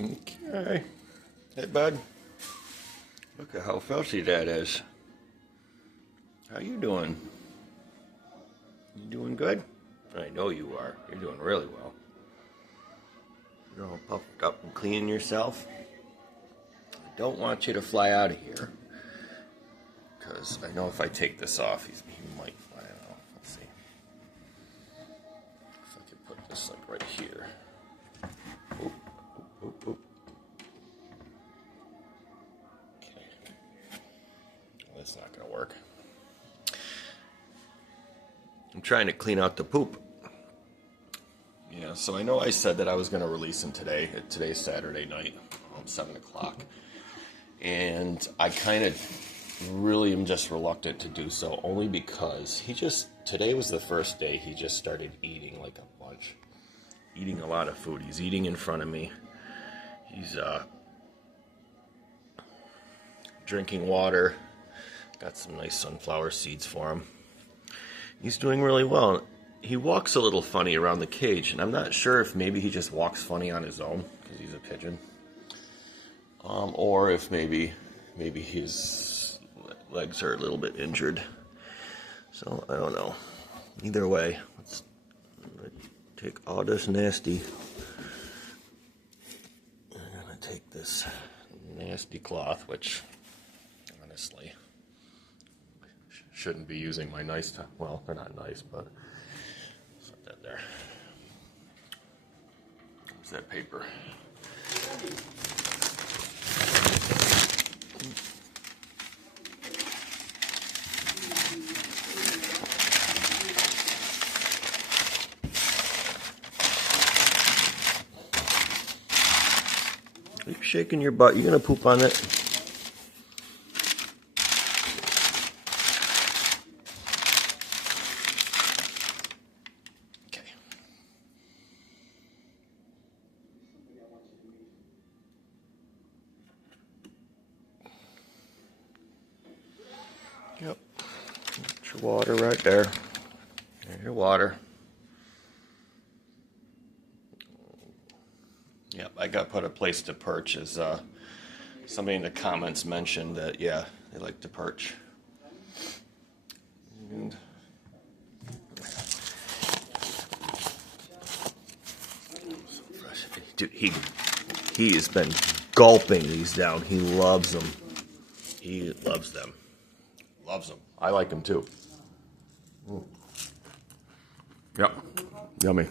Okay. Hey, bud. Look at how filthy that is. How you doing? You doing good? I know you are. You're doing really well. You're all puffed up and cleaning yourself. I don't want you to fly out of here. Because I know if I take this off, he might fly out. Let's see. If I could put this like right here. Oop, oop, oop, oop. Okay. Well, that's not going to work. I'm trying to clean out the poop. Yeah, so I know I said that I was going to release him today. Today's Saturday night, 7 o'clock. And I kind of really am just reluctant to do so, only because today was the first day he just started eating like a bunch. Eating a lot of food. He's eating in front of me. He's drinking water. Got some nice sunflower seeds for him. He's doing really well. He walks a little funny around the cage, and I'm not sure if maybe he just walks funny on his own, because he's a pigeon. Or if maybe his legs are a little bit injured. So, I don't know. Either way, let's take all this nasty. I'm going to take this nasty cloth, which, honestly, shouldn't be using my nice time. Well, they're not nice, but set that there. Where's that paper? Keep shaking your butt. You're gonna poop on it. Okay. Yep. Get your water right there. There's your water. Yep, I got put a place to perch, as somebody in the comments mentioned that, yeah, they like to perch. And dude, he has been gulping these down. He loves them. He loves them. Loves them. I like them too. Yep. Yummy.